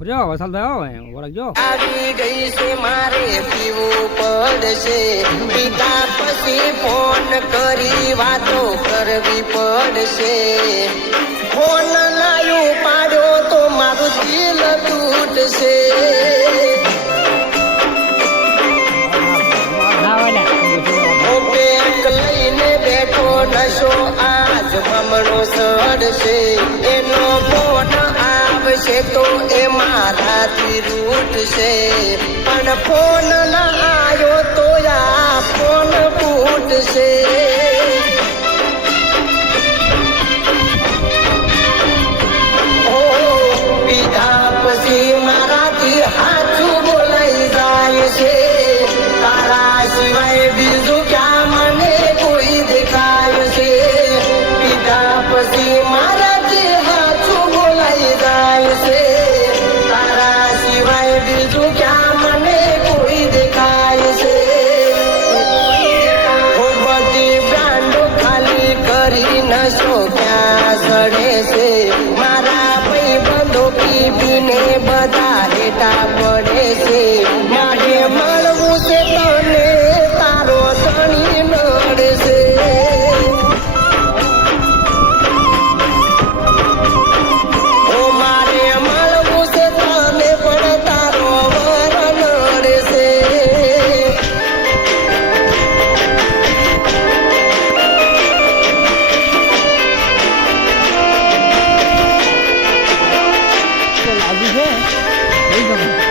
જો વસાલભાઈ આવો વળગજો આવી ગઈ છે મારે પીવું પડશે પીતા પછી ફોન કરી વાતો કરવી પડશે ફોન લાયો પાડ્યો તો મારું દિલ તૂટશે બેંક લઈને બેઠો નશો આજ મમણો સડશે એનો ફોન આવશે તો એ મારાથી રૂઠશે પણ ફોન ના આવ્યો તો આ ફોન ફૂટશે પીધા પછી મારાથી હાથું બોલાઈ જાય છે તારા સિવાય બીજું ક્યાં મને કોઈ દેખાય છે પીધા પછી મારાથી હાથું બોલાઈ જાય છે તારા સિવાય બીજું ક્યાં મને કોઈ દેખાય છે બધી બ્રાન્ડો ખાલી કરી નશો ક્યાં સડે છે મારા ભાઈબંધો પીને બધા રેટા પડે છે મારે મળવું છે તને તારો ધણી નડે છે ઓ મારે મળવું છે તને પણ તારો વર નડે છે લાગુ છે લઈ જાઓ